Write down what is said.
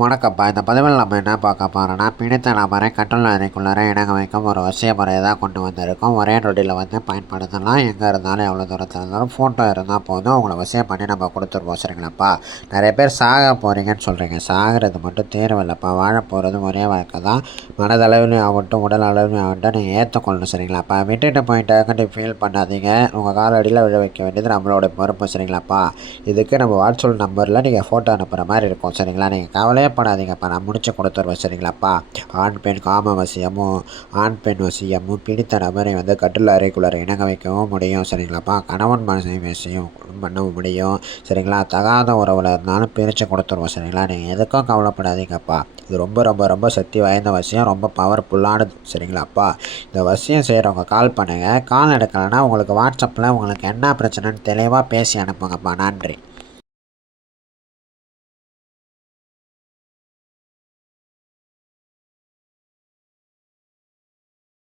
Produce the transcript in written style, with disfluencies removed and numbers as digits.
வணக்கம்ப்பா. இந்த பதிவில் நம்ம என்ன பார்க்க போறோம்னா, பிடித்த நபரை கட்டுள்ள அறைக்குள்ளார இணங்க வைக்கும் ஒரு வசிய முறைய தான் கொண்டு வந்திருக்கோம். ஒரே நொடியில பயன்படுத்தலாம். எங்கே இருந்தாலும், எவ்வளோ தூரத்துல இருந்தாலும் ஃபோட்டோ இருந்தால் போதும். உங்கள வசியம் பண்ணி நம்ம கொடுத்துருவோம். சரிங்களாப்பா? நிறைய பேர் சாக போறீங்கன்னு சொல்றீங்க. சாகிறது மட்டும் தேர்வு இல்லைப்பா. வாழ போகிறது ஒரே வாழ்க்கை தான். மனதளவிலும் ஆகட்டும், உடல் அளவிலும் ஆகட்டும் நீங்கள் ஏற்றுக்கொள்ளணும். சரிங்களாப்பா? விட்டுட்டு போயிட்டாங்கன்னு ஃபீல் பண்ணாதீங்க. உங்கள் காலடியில் விழ வைக்க வேண்டியது நம்மளோட பொறுப்பு. சரிங்களாப்பா? இதுக்கு நம்ம வாட்ஸ்அப் நம்பரில் நீங்கள் ஃபோட்டோ அனுப்புகிற மாதிரி இருக்கும். சரிங்களா? நீங்கள் கவலையே படாதீங்கப்பா. நான் முடிச்சு கொடுத்துருவேன். சரிங்களாப்பா? ஆண் பெண் காம வசியமும் ஆண் பெண் வசியமும் பிடித்த நபரை கட்டில் அறைக்குள்ளார இணங்க வைக்கவும் முடியும். சரிங்களாப்பா? கணவன் மனைவி வசியம் பண்ணவும் முடியும். சரிங்களா? தகாத உறவில் இருந்தாலும் பிரித்து கொடுத்துருவோம். சரிங்களா? நீங்கள் எதுக்கும் கவலைப்படாதீங்கப்பா. இது ரொம்ப ரொம்ப ரொம்ப சக்தி வாய்ந்த வசியம். ரொம்ப பவர்ஃபுல்லானது. சரிங்களாப்பா? இந்த வசியம் செய்கிறவங்க கால் பண்ணுங்கள். கால் எடுக்கலைன்னா உங்களுக்கு வாட்ஸ்அப்பில் உங்களுக்கு என்ன பிரச்சனைன்னு தெளிவாக பேசி அனுப்புங்கப்பா. நன்றி.